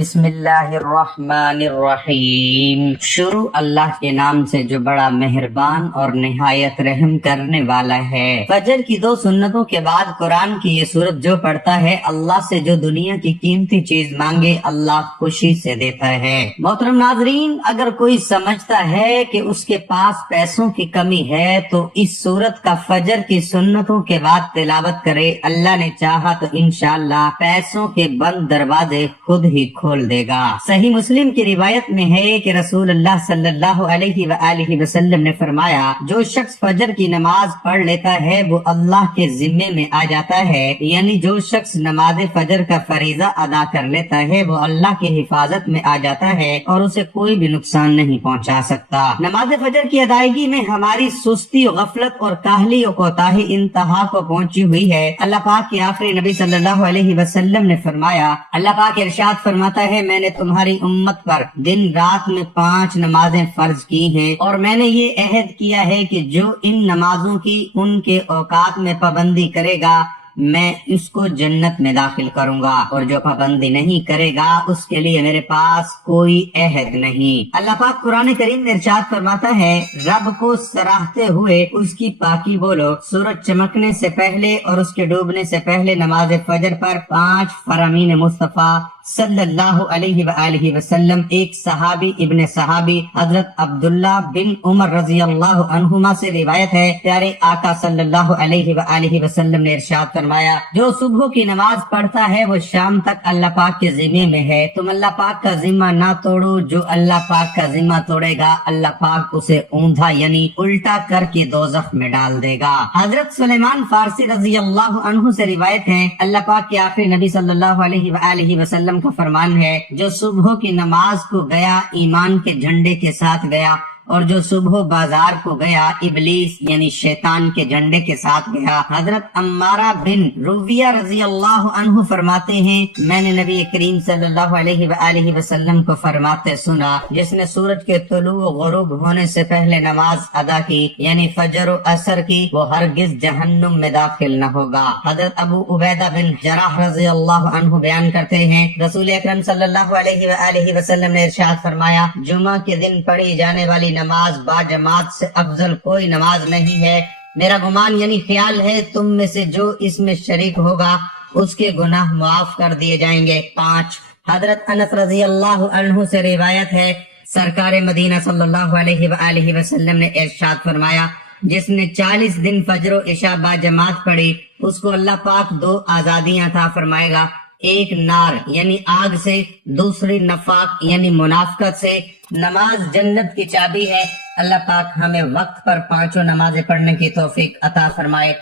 بسم اللہ الرحمن الرحیم۔ شروع اللہ کے نام سے جو بڑا مہربان اور نہایت رحم کرنے والا ہے۔ فجر کی 2 سنتوں کے بعد قرآن کی یہ سورت جو پڑھتا ہے، اللہ سے جو دنیا کی قیمتی چیز مانگے اللہ خوشی سے دیتا ہے۔ محترم ناظرین، اگر کوئی سمجھتا ہے کہ اس کے پاس پیسوں کی کمی ہے تو اس سورت کا فجر کی سنتوں کے بعد تلاوت کرے، اللہ نے چاہا تو انشاءاللہ پیسوں کے بند دروازے خود ہی کھول دے گا۔ صحیح مسلم کی روایت میں ہے کہ رسول اللہ صلی اللہ علیہ وآلہ وسلم نے فرمایا، جو شخص فجر کی نماز پڑھ لیتا ہے وہ اللہ کے ذمے میں آ جاتا ہے، یعنی جو شخص نماز فجر کا فریضہ ادا کر لیتا ہے وہ اللہ کی حفاظت میں آ جاتا ہے اور اسے کوئی بھی نقصان نہیں پہنچا سکتا۔ نماز فجر کی ادائیگی میں ہماری سستی، غفلت اور کاہلی و کوتاہی انتہا کو پہنچی ہوئی ہے۔ اللہ پاک کے آخری نبی صلی اللہ علیہ وسلم نے فرمایا، اللہ پاک ارشاد فرماتا ہے، میں نے تمہاری امت پر دن رات میں 5 نمازیں فرض کی ہیں اور میں نے یہ عہد کیا ہے کہ جو ان نمازوں کی ان کے اوقات میں پابندی کرے گا میں اس کو جنت میں داخل کروں گا، اور جو پابندی نہیں کرے گا اس کے لیے میرے پاس کوئی عہد نہیں۔ اللہ پاک قرآن کریم میں ارشاد فرماتا ہے، رب کو سراہتے ہوئے اس کی پاکی بولو، سورج چمکنے سے پہلے اور اس کے ڈوبنے سے پہلے نماز فجر پر 5 فرامین مصطفیٰ صلی اللہ علیہ وآلہ وسلم۔ ایک صحابی ابن صحابی حضرت عبداللہ بن عمر رضی اللہ عنہما سے روایت ہے، پیارے آقا صلی اللہ علیہ وآلہ وسلم نے ارشاد فرمایا، جو صبح کی نماز پڑھتا ہے وہ شام تک اللہ پاک کے ذمے میں ہے، تم اللہ پاک کا ذمہ نہ توڑو، جو اللہ پاک کا ذمہ توڑے گا اللہ پاک اسے اوندھا یعنی الٹا کر کے دوزخ میں ڈال دے گا۔ حضرت سلیمان فارسی رضی اللہ عنہ سے روایت ہے، اللہ پاک کے آخری نبی صلی اللہ علیہ وآلہ وسلم کا فرمان ہے، جو صبح کی نماز کو گیا ایمان کے جھنڈے کے ساتھ گیا، اور جو صبح بازار کو گیا ابلیس یعنی شیطان کے جھنڈے کے ساتھ گیا۔ حضرت عمارہ بن رویہ رضی اللہ عنہ فرماتے ہیں، میں نے نبی کریم صلی اللہ علیہ وآلہ وسلم کو فرماتے سنا، جس نے سورج کے طلوع و غروب ہونے سے پہلے نماز ادا کی یعنی فجر و عصر کی، وہ ہرگز جہنم میں داخل نہ ہوگا۔ حضرت ابو عبیدہ بن جراح رضی اللہ عنہ بیان کرتے ہیں، رسول اکرم صلی اللہ علیہ وآلہ وسلم نے ارشاد فرمایا، جمعہ کے دن پڑھی جانے والی نماز با جماعت سے افضل کوئی نماز نہیں ہے، میرا گمان یعنی خیال ہے تم میں سے جو اس میں شریک ہوگا اس کے گناہ معاف کر دیے جائیں گے۔ 5 حضرت انس رضی اللہ عنہ سے روایت ہے، سرکار مدینہ صلی اللہ علیہ وآلہ وسلم نے ارشاد فرمایا، جس نے 40 دن فجر و عشاء با جماعت پڑھی اس کو اللہ پاک 2 آزادیاں عطا فرمائے گا، ایک نار یعنی آگ سے، دوسری نفاق یعنی منافقت سے۔ نماز جنت کی چابی ہے، اللہ پاک ہمیں وقت پر 5 نمازیں پڑھنے کی توفیق عطا فرمائے،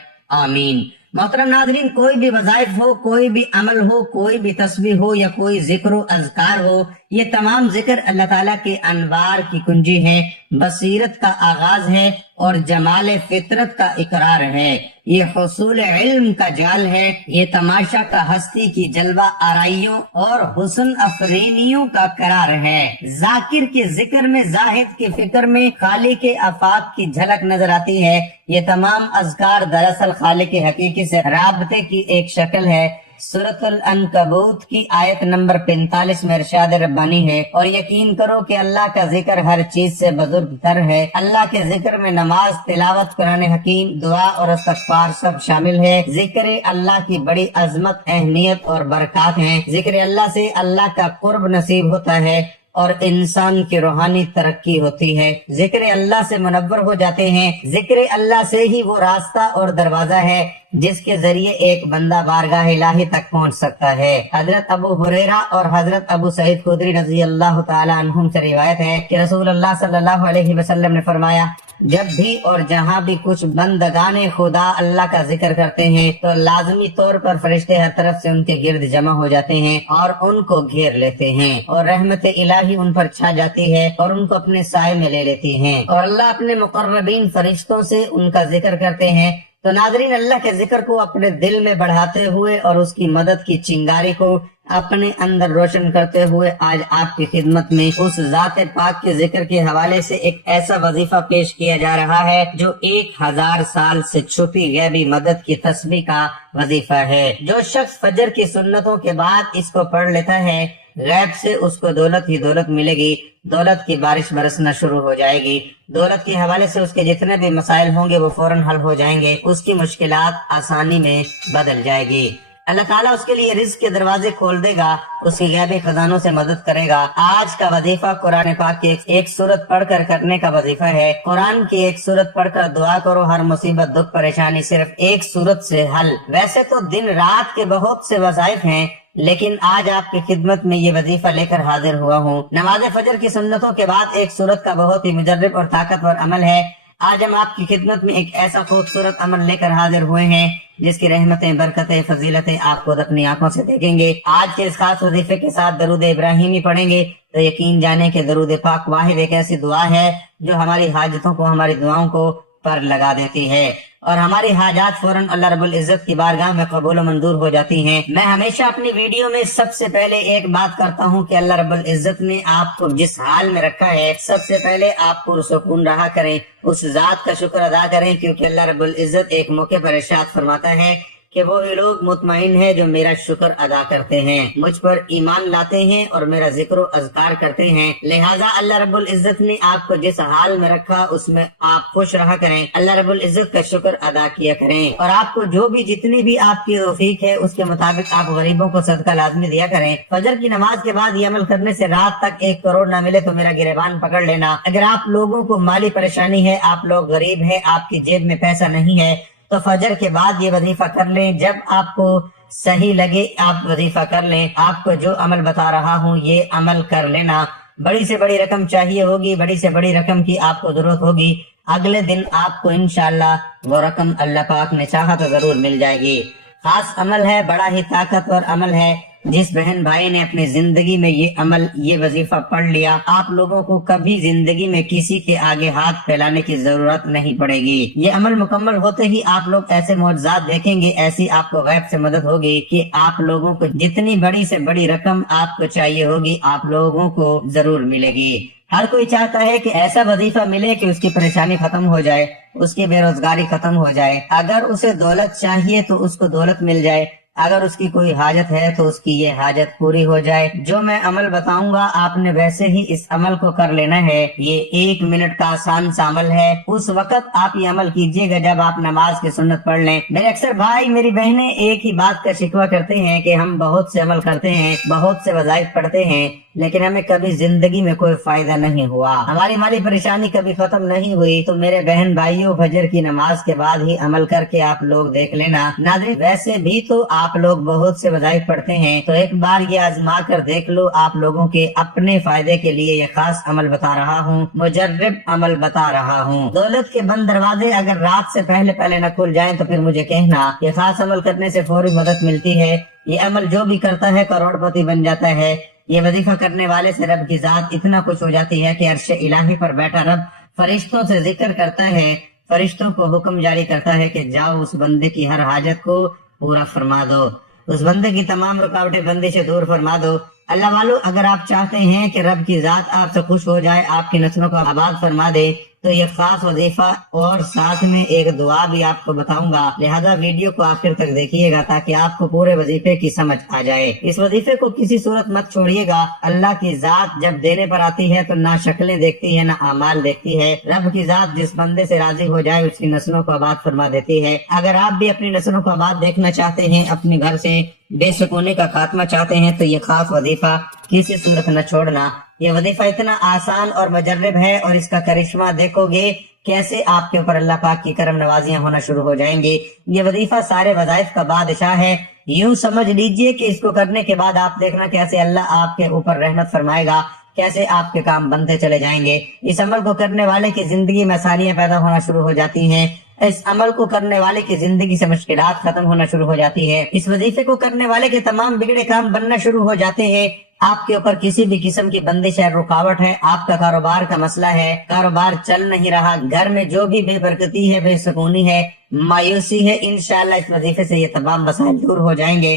آمین۔ محترم ناظرین، کوئی بھی وظائف ہو، کوئی بھی عمل ہو، کوئی بھی تسبیح ہو یا کوئی ذکر و اذکار ہو، یہ تمام ذکر اللہ تعالیٰ کے انوار کی کنجی ہے، بصیرت کا آغاز ہے اور جمال فطرت کا اقرار ہے، یہ حصول علم کا جال ہے، یہ تماشا کا ہستی کی جلوہ آرائیوں اور حسن افرینیوں کا قرار ہے۔ ذاکر کے ذکر میں، زاہد کے فکر میں خالق کے آفاق کی جھلک نظر آتی ہے۔ یہ تمام اذکار دراصل خالق حقیقی سے رابطے کی ایک شکل ہے۔ سورۃ العنکبوت کی آیت نمبر 45 میں ارشاد ربانی ہے، اور یقین کرو کہ اللہ کا ذکر ہر چیز سے بزرگ تر ہے۔ اللہ کے ذکر میں نماز، تلاوت، قرآن حکیم، دعا اور استغفار سب شامل ہے۔ ذکر اللہ کی بڑی عظمت، اہمیت اور برکات ہیں۔ ذکر اللہ سے اللہ کا قرب نصیب ہوتا ہے اور انسان کی روحانی ترقی ہوتی ہے، ذکر اللہ سے منور ہو جاتے ہیں۔ ذکر اللہ سے ہی وہ راستہ اور دروازہ ہے جس کے ذریعے ایک بندہ بارگاہ الہی تک پہنچ سکتا ہے۔ حضرت ابو ہریرہ اور حضرت ابو سعید خدری رضی اللہ تعالی عنہم سے روایت ہے کہ رسول اللہ صلی اللہ علیہ وسلم نے فرمایا، جب بھی اور جہاں بھی کچھ بندگان خدا اللہ کا ذکر کرتے ہیں تو لازمی طور پر فرشتے ہر طرف سے ان کے گرد جمع ہو جاتے ہیں اور ان کو گھیر لیتے ہیں، اور رحمت الہی ان پر چھا جاتی ہے اور ان کو اپنے سائے میں لے لیتی ہیں، اور اللہ اپنے مقربین فرشتوں سے ان کا ذکر کرتے ہیں۔ تو ناظرین، اللہ کے ذکر کو اپنے دل میں بڑھاتے ہوئے اور اس کی مدد کی چنگاری کو اپنے اندر روشن کرتے ہوئے آج آپ کی خدمت میں اس ذات پاک کے ذکر کے حوالے سے ایک ایسا وظیفہ پیش کیا جا رہا ہے جو 1000 سال سے چھپی غیبی مدد کی تسبیح کا وظیفہ ہے۔ جو شخص فجر کی سنتوں کے بعد اس کو پڑھ لیتا ہے، غیب سے اس کو دولت ہی دولت ملے گی، دولت کی بارش برسنا شروع ہو جائے گی، دولت کے حوالے سے اس کے جتنے بھی مسائل ہوں گے وہ فوراً حل ہو جائیں گے، اس کی مشکلات آسانی میں بدل جائے گی۔ اللہ تعالیٰ اس کے لیے رزق کے دروازے کھول دے گا، اس کی غیبی خزانوں سے مدد کرے گا۔ آج کا وظیفہ قرآن پاک کی ایک سورت پڑھ کر کرنے کا وظیفہ ہے۔ قرآن کی ایک سورت پڑھ کر دعا کرو، ہر مصیبت دکھ پریشانی صرف ایک سورت سے حل۔ ویسے تو دن رات کے بہت سے وظائف ہیں، لیکن آج آپ کی خدمت میں یہ وظیفہ لے کر حاضر ہوا ہوں۔ نماز فجر کی سنتوں کے بعد ایک سورت کا بہت ہی مجرب اور طاقتور عمل ہے۔ آج ہم آپ کی خدمت میں ایک ایسا خوبصورت عمل لے کر حاضر ہوئے ہیں جس کی رحمتیں، برکتیں، فضیلتیں آپ خود اپنی آنکھوں سے دیکھیں گے۔ آج کے اس خاص وظیفے کے ساتھ درود ابراہیمی پڑھیں گے تو یقین جانے کہ درود پاک واحد ایک ایسی دعا ہے جو ہماری حاجتوں کو، ہماری دعاؤں کو پر لگا دیتی ہے اور ہماری حاجات فوراً اللہ رب العزت کی بارگاہ میں قبول و منظور ہو جاتی ہیں۔ میں ہمیشہ اپنی ویڈیو میں سب سے پہلے ایک بات کرتا ہوں کہ اللہ رب العزت نے آپ کو جس حال میں رکھا ہے، سب سے پہلے آپ پرسکون رہا کریں، اس ذات کا شکر ادا کریں، کیونکہ اللہ رب العزت ایک موقع پر ارشاد فرماتا ہے کہ وہی لوگ مطمئن ہیں جو میرا شکر ادا کرتے ہیں، مجھ پر ایمان لاتے ہیں اور میرا ذکر و اذکار کرتے ہیں۔ لہٰذا اللہ رب العزت نے آپ کو جس حال میں رکھا اس میں آپ خوش رہا کریں، اللہ رب العزت کا شکر ادا کیا کریں، اور آپ کو جو بھی جتنی بھی آپ کی توفیق ہے اس کے مطابق آپ غریبوں کو صدقہ لازمی دیا کریں۔ فجر کی نماز کے بعد یہ عمل کرنے سے رات تک 1 کروڑ نہ ملے تو میرا گریبان پکڑ لینا۔ اگر آپ لوگوں کو مالی پریشانی ہے، آپ لوگ غریب ہیں، آپ کی جیب میں پیسہ نہیں ہے، تو فجر کے بعد یہ وظیفہ کر لیں۔ جب آپ کو صحیح لگے آپ وظیفہ کر لیں۔ آپ کو جو عمل بتا رہا ہوں یہ عمل کر لینا۔ بڑی سے بڑی رقم چاہیے ہوگی، بڑی سے بڑی رقم کی آپ کو ضرورت ہوگی، اگلے دن آپ کو انشاءاللہ وہ رقم اللہ پاک نے چاہا تو ضرور مل جائے گی۔ خاص عمل ہے، بڑا ہی طاقتور عمل ہے۔ جس بہن بھائی نے اپنی زندگی میں یہ عمل، یہ وظیفہ پڑھ لیا، آپ لوگوں کو کبھی زندگی میں کسی کے آگے ہاتھ پھیلانے کی ضرورت نہیں پڑے گی۔ یہ عمل مکمل ہوتے ہی آپ لوگ ایسے معجزات دیکھیں گے، ایسی آپ کو غیب سے مدد ہوگی کہ آپ لوگوں کو جتنی بڑی سے بڑی رقم آپ کو چاہیے ہوگی آپ لوگوں کو ضرور ملے گی۔ ہر کوئی چاہتا ہے کہ ایسا وظیفہ ملے کہ اس کی پریشانی ختم ہو جائے، اس کی بے روزگاری ختم ہو جائے۔ اگر اسے دولت چاہیے تو اس کو دولت مل جائے، اگر اس کی کوئی حاجت ہے تو اس کی یہ حاجت پوری ہو جائے۔ جو میں عمل بتاؤں گا آپ نے ویسے ہی اس عمل کو کر لینا ہے۔ یہ 1 منٹ کا آسان سا عمل ہے۔ اس وقت آپ یہ عمل کیجئے گا جب آپ نماز کی سنت پڑھ لیں۔ میرے اکثر بھائی، میری بہنیں ایک ہی بات کا شکوہ کرتے ہیں کہ ہم بہت سے عمل کرتے ہیں، بہت سے وظائف پڑھتے ہیں، لیکن ہمیں کبھی زندگی میں کوئی فائدہ نہیں ہوا، ہماری مالی پریشانی کبھی ختم نہیں ہوئی۔ تو میرے بہن بھائیوں، فجر کی نماز کے بعد ہی عمل کر کے آپ لوگ دیکھ لینا۔ ناظرین، ویسے بھی تو آپ لوگ بہت سے وظائف پڑھتے ہیں، تو ایک بار یہ آزما کر دیکھ لو۔ آپ لوگوں کے اپنے فائدے کے لیے یہ خاص عمل بتا رہا ہوں، مجرب عمل بتا رہا ہوں۔ دولت کے بند دروازے اگر رات سے پہلے نہ کھل جائیں تو پھر مجھے کہنا۔ یہ خاص عمل کرنے سے فوری مدد ملتی ہے۔ یہ عمل جو بھی کرتا ہے کروڑ پتی بن جاتا ہے۔ یہ وظیفہ کرنے والے سے رب کی ذات اتنا خوش ہو جاتی ہے کہ عرش الہی پر بیٹھا رب فرشتوں سے ذکر کرتا ہے، فرشتوں کو حکم جاری کرتا ہے کہ جاؤ اس بندے کی ہر حاجت کو پورا فرما دو، اس بندے کی تمام رکاوٹیں بندشیں دور فرما دو۔ اللہ والو، اگر آپ چاہتے ہیں کہ رب کی ذات آپ سے خوش ہو جائے، آپ کی نسلوں کو آباد فرما دے، تو یہ خاص وظیفہ اور ساتھ میں ایک دعا بھی آپ کو بتاؤں گا، لہذا ویڈیو کو آخر تک دیکھیے گا تاکہ آپ کو پورے وظیفے کی سمجھ آ جائے۔ اس وظیفے کو کسی صورت مت چھوڑیے گا۔ اللہ کی ذات جب دینے پر آتی ہے تو نہ شکلیں دیکھتی ہے نہ اعمال دیکھتی ہے۔ رب کی ذات جس بندے سے راضی ہو جائے اس کی نسلوں کو آباد فرما دیتی ہے۔ اگر آپ بھی اپنی نسلوں کو آباد دیکھنا چاہتے ہیں، اپنے گھر سے بے سکونی کا خاتمہ چاہتے ہیں، تو یہ خاص وظیفہ کسی صورت نہ چھوڑنا۔ یہ وظیفہ اتنا آسان اور مجرب ہے، اور اس کا کرشمہ دیکھو گے کیسے آپ کے اوپر اللہ پاک کی کرم نوازیاں ہونا شروع ہو جائیں گی۔ یہ وظیفہ سارے وظائف کا بادشاہ ہے۔ یوں سمجھ لیجئے کہ اس کو کرنے کے بعد آپ دیکھنا کیسے اللہ آپ کے اوپر رحمت فرمائے گا، کیسے آپ کے کام بنتے چلے جائیں گے۔ اس عمل کو کرنے والے کی زندگی میں آسانیاں پیدا ہونا شروع ہو جاتی ہیں۔ اس عمل کو کرنے والے کی زندگی سے مشکلات ختم ہونا شروع ہو جاتی ہے۔ اس وظیفے کو کرنے والے کے تمام بگڑے کام بننا شروع ہو جاتے ہیں۔ آپ کے اوپر کسی بھی قسم کی بندش ہے، رکاوٹ ہے، آپ کا کاروبار کا مسئلہ ہے، کاروبار چل نہیں رہا، گھر میں جو بھی بے برکتی ہے، بے سکونی ہے، مایوسی ہے، انشاءاللہ اس وظیفے سے یہ تمام مسائل دور ہو جائیں گے۔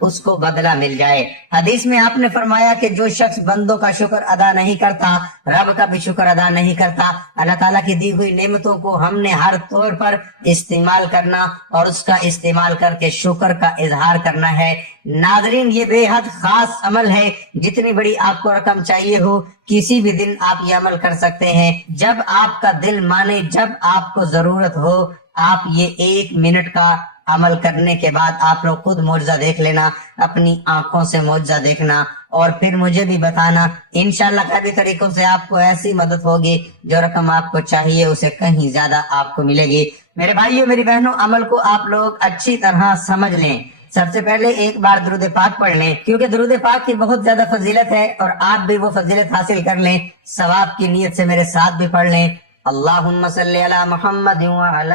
اس کو بدلہ مل جائے۔ حدیث میں آپ نے فرمایا کہ جو شخص بندوں کا شکر ادا نہیں کرتا، رب کا بھی شکر ادا نہیں کرتا۔ اللہ تعالیٰ کی دی ہوئی نعمتوں کو ہم نے ہر طور پر استعمال کرنا اور اس کا استعمال کر کے شکر کا اظہار کرنا ہے۔ ناظرین، یہ بے حد خاص عمل ہے، جتنی بڑی آپ کو رقم چاہیے ہو کسی بھی دن آپ یہ عمل کر سکتے ہیں۔ جب آپ کا دل مانے، جب آپ کو ضرورت ہو، آپ یہ 1 منٹ کا عمل کرنے کے بعد آپ لوگ خود معجزہ دیکھ لینا، اپنی آنکھوں سے معجزہ دیکھنا اور پھر مجھے بھی بتانا۔ انشاءاللہ کئی طریقوں سے آپ کو ایسی مدد ہوگی، جو رقم آپ کو چاہیے اسے کہیں زیادہ آپ کو ملے گی۔ میرے بھائیوں، میری بہنوں، عمل کو آپ لوگ اچھی طرح سمجھ لیں۔ سب سے پہلے ایک بار درود پاک پڑھ لیں، کیونکہ درود پاک کی بہت زیادہ فضیلت ہے، اور آپ بھی وہ فضیلت حاصل کر لیں۔ ثواب کی نیت سے میرے ساتھ بھی پڑھ لیں۔ اللہم صلی علی محمد وعلی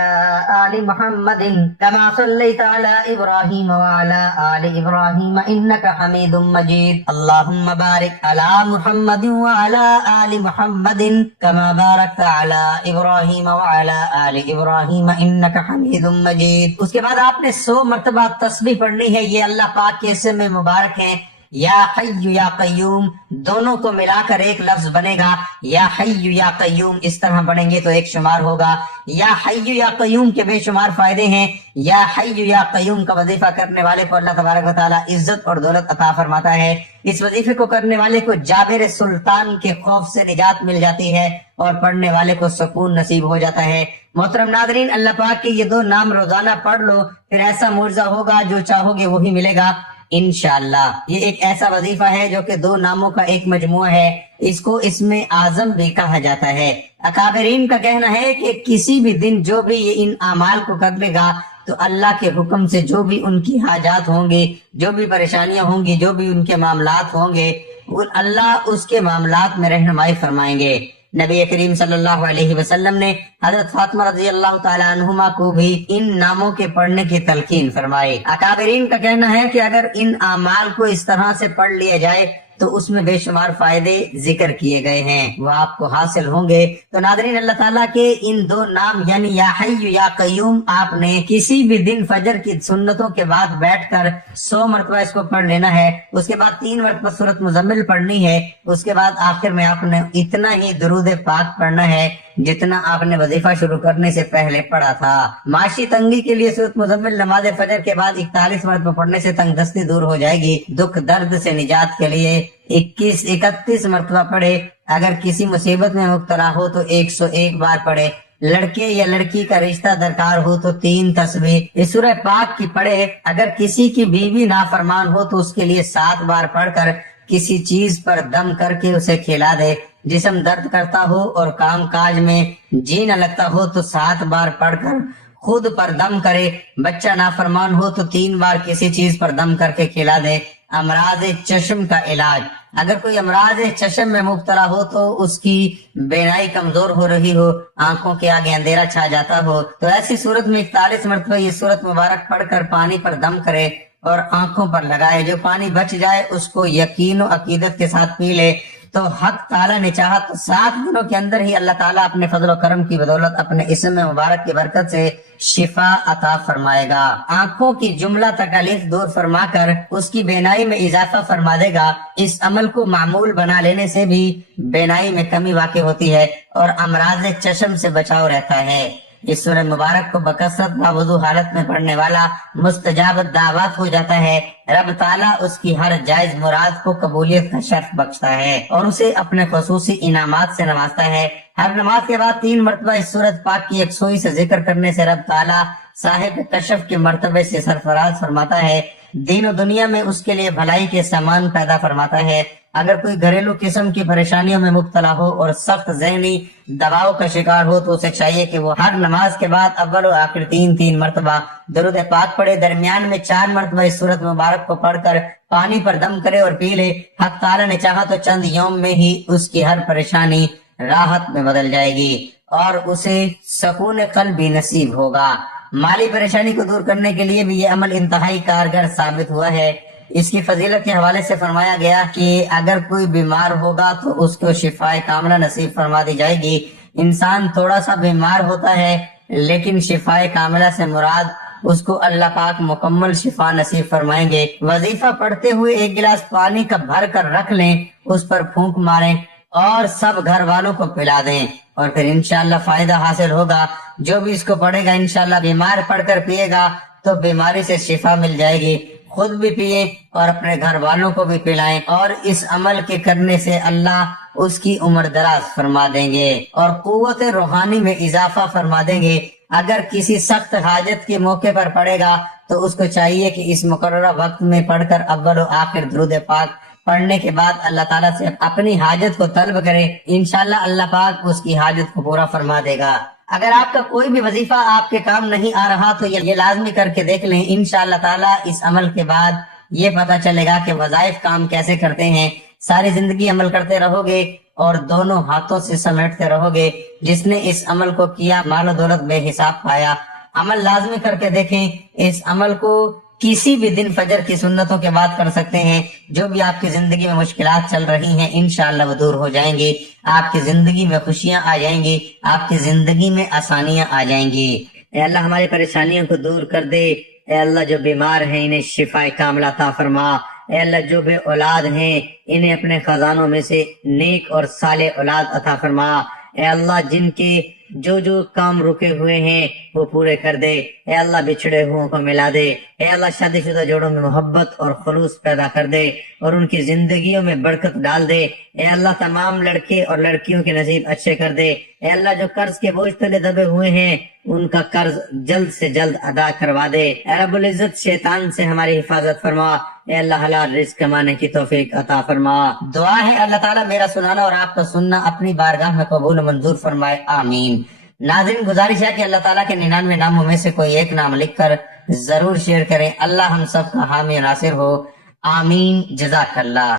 آل محمد کما صلیت علی ابراہیم وعلی آل ابراہیم انک حمید مجید۔ اللہم بارک علی محمد وعلی آل محمد کما بارکت علی ابراہیم وعلی آل ابراہیم انک حمید مجید۔ اس کے بعد آپ نے 100 مرتبہ تسبیح پڑھنی ہے۔ یہ اللہ پاک کے اسم مبارک ہیں، یا حی یا قیوم، دونوں کو ملا کر ایک لفظ بنے گا۔ یا حی یا قیوم اس طرح پڑھیں گے تو ایک شمار ہوگا۔ یا حی یا قیوم کے بے شمار فائدے ہیں۔ یا حی یا قیوم کا وظیفہ کرنے والے کو اللہ تبارک و تعالی عزت اور دولت عطا فرماتا ہے۔ اس وظیفے کو کرنے والے کو جابر سلطان کے خوف سے نجات مل جاتی ہے اور پڑھنے والے کو سکون نصیب ہو جاتا ہے۔ محترم ناظرین، اللہ پاک کے یہ 2 نام روزانہ پڑھ لو، پھر ایسا معجزہ ہوگا، جو چاہو گے وہی ملے گا انشاءاللہ۔ یہ ایک ایسا وظیفہ ہے جو کہ 2 ناموں کا ایک مجموعہ ہے۔ اس کو اسم اعظم بھی کہا جاتا ہے۔ اکابرین کا کہنا ہے کہ کسی بھی دن جو بھی یہ ان اعمال کو کر لے گا تو اللہ کے حکم سے جو بھی ان کی حاجات ہوں گی، جو بھی پریشانیاں ہوں گی، جو بھی ان کے معاملات ہوں گے، اللہ اس کے معاملات میں رہنمائی فرمائیں گے۔ نبی کریم صلی اللہ علیہ وسلم نے حضرت فاطمہ رضی اللہ تعالی عنہما کو بھی ان ناموں کے پڑھنے کی تلقین فرمائی۔ اکابرین کا کہنا ہے کہ اگر ان اعمال کو اس طرح سے پڑھ لیا جائے تو اس میں بے شمار فائدے ذکر کیے گئے ہیں، وہ آپ کو حاصل ہوں گے۔ تو ناظرین، اللہ تعالیٰ کے ان 2 نام یعنی یا حی یا قیوم آپ نے کسی بھی دن فجر کی سنتوں کے بعد بیٹھ کر 100 مرتبہ اس کو پڑھ لینا ہے۔ اس کے بعد 3 مرتبہ سورۃ مزمل پڑھنی ہے۔ اس کے بعد آخر میں آپ نے اتنا ہی درود پاک پڑھنا ہے جتنا آپ نے وظیفہ شروع کرنے سے پہلے پڑھا تھا۔ معاشی تنگی کے لیے سورۃ مزمل نماز فجر کے بعد 41 مرتبہ پڑھنے سے تنگ دستی دور ہو جائے گی۔ دکھ درد سے نجات کے لیے 31 مرتبہ پڑھے۔ اگر کسی مصیبت میں مبتلا ہو تو 101 بار پڑھے۔ لڑکے یا لڑکی کا رشتہ درکار ہو تو 3 تسبیح اس سورہ پاک کی پڑھے۔ اگر کسی کی بیوی نافرمان ہو تو اس کے لیے 7 بار پڑھ کر کسی چیز پر دم کر کے اسے کھلا دے۔ جسم درد کرتا ہو اور کام کاج میں جی نہ لگتا ہو تو 7 بار پڑھ کر خود پر دم کرے۔ بچہ نافرمان ہو تو 3 بار کسی چیز پر دم کر کے کھلا دے۔ امراض چشم کا علاج، اگر کوئی امراض چشم میں مبتلا ہو تو اس کی بینائی کمزور ہو رہی ہو، آنکھوں کے آگے اندھیرا چھا جاتا ہو، تو ایسی صورت میں 41 مرتبہ یہ سورت مبارک پڑھ کر پانی پر دم کرے اور آنکھوں پر لگائے۔ جو پانی بچ جائے اس کو یقین و عقیدت کے ساتھ پی لے تو حق تعالیٰ نے چاہا تو 7 دنوں کے اندر ہی اللہ تعالیٰ اپنے فضل و کرم کی بدولت اپنے اسم مبارک کی برکت سے شفا عطا فرمائے گا۔ آنکھوں کی جملہ تکالیف دور فرما کر اس کی بینائی میں اضافہ فرما دے گا۔ اس عمل کو معمول بنا لینے سے بھی بینائی میں کمی واقع ہوتی ہے اور امراض چشم سے بچاؤ رہتا ہے۔ اس سورہ مبارک کو بکثرت باوضو حالت میں پڑھنے والا مستجاب دعوات ہو جاتا ہے۔ رب تعالیٰ اس کی ہر جائز مراد کو قبولیت کا شرف بخشتا ہے اور اسے اپنے خصوصی انعامات سے نوازتا ہے۔ ہر نماز کے بعد 3 مرتبہ اس سورت پاک کی یکسوئی سے ذکر کرنے سے رب تعالیٰ صاحب کشف کے مرتبے سے سرفراز فرماتا ہے، دین و دنیا میں اس کے لیے بھلائی کے سامان پیدا فرماتا ہے۔ اگر کوئی گھریلو قسم کی پریشانیوں میں مبتلا ہو اور سخت ذہنی دباؤ کا شکار ہو تو اسے چاہیے کہ وہ ہر نماز کے بعد اول و آخر 3 مرتبہ درود پاک پڑھے۔ درمیان میں 4 مرتبہ اس سورت مبارک کو پڑھ کر پانی پر دم کرے اور پی لے۔ حق تعالیٰ نے چاہا تو چند یوم میں ہی اس کی ہر پریشانی راحت میں بدل جائے گی اور اسے سکون قلب بھی نصیب ہوگا۔ مالی پریشانی کو دور کرنے کے لیے بھی یہ عمل انتہائی کارگر ثابت ہوا ہے۔ اس کی فضیلت کے حوالے سے فرمایا گیا کہ اگر کوئی بیمار ہوگا تو اس کو شفائے کاملہ نصیب فرما دی جائے گی۔ انسان تھوڑا سا بیمار ہوتا ہے لیکن شفائے کاملہ سے مراد اس کو اللہ پاک مکمل شفا نصیب فرمائیں گے۔ وظیفہ پڑھتے ہوئے ایک گلاس پانی کا بھر کر رکھ لیں، اس پر پھونک ماریں اور سب گھر والوں کو پلا دیں، اور پھر انشاءاللہ فائدہ حاصل ہوگا۔ جو بھی اس کو پڑھے گا انشاءاللہ بیمار پڑھ کر پیے گا تو بیماری سے شفا مل جائے گی۔ خود بھی پیئیں اور اپنے گھر والوں کو بھی پلائیں، اور اس عمل کے کرنے سے اللہ اس کی عمر دراز فرما دیں گے اور قوت روحانی میں اضافہ فرما دیں گے۔ اگر کسی سخت حاجت کے موقع پر پڑھے گا تو اس کو چاہیے کہ اس مقررہ وقت میں پڑھ کر اول و آخر درود پاک پڑھنے کے بعد اللہ تعالیٰ سے اپنی حاجت کو طلب کرے، انشاءاللہ اللہ پاک اس کی حاجت کو پورا فرما دے گا۔ اگر آپ کا کوئی بھی وظیفہ آپ کے کام نہیں آ رہا تو یہ لازمی کر کے دیکھ لیں، انشاءاللہ تعالیٰ اس عمل کے بعد یہ پتہ چلے گا کہ وظائف کام کیسے کرتے ہیں۔ ساری زندگی عمل کرتے رہو گے اور دونوں ہاتھوں سے سمیٹتے رہو گے۔ جس نے اس عمل کو کیا مال و دولت بے حساب پایا۔ عمل لازمی کر کے دیکھیں، اس عمل کو کسی بھی دن فجر کی سنتوں کے بعد کر سکتے ہیں۔ جو بھی آپ کی زندگی میں مشکلات چل رہی ہیں انشاءاللہ وہ دور ہو جائیں گی، آپ کی زندگی میں خوشیاں آ جائیں گی، آپ کی زندگی میں آسانیاں آ جائیں گی۔ اے اللہ ہماری پریشانیوں کو دور کر دے۔ اے اللہ جو بیمار ہیں انہیں شفا کاملہ عطا فرما۔ اے اللہ جو بے اولاد ہیں انہیں اپنے خزانوں میں سے نیک اور صالح اولاد عطا فرما۔ اے اللہ جن کے جو کام رکے ہوئے ہیں وہ پورے کر دے۔ اے اللہ بچھڑے ہوں کو ملا دے۔ اے اللہ شادی شدہ جوڑوں میں محبت اور خلوص پیدا کر دے اور ان کی زندگیوں میں برکت ڈال دے۔ اے اللہ تمام لڑکے اور لڑکیوں کے نصیب اچھے کر دے۔ اے اللہ جو قرض کے بوجھ تلے دبے ہوئے ہیں ان کا قرض جلد سے جلد ادا کروا دے۔ اے رب العزت شیطان سے ہماری حفاظت فرما۔ اے اللہ حلال رزق کمانے کی توفیق عطا فرما۔ دعا ہے اللہ تعالیٰ میرا سنانا اور آپ کا سننا اپنی بارگاہ میں قبول و منظور فرمائے، آمین۔ ناظرین گزارش ہے کہ اللہ تعالیٰ کے 99 ناموں میں سے کوئی ایک نام لکھ کر ضرور شیئر کریں۔ اللہ ہم سب کا حامی ناصر ہو، آمین۔ جزاک اللہ۔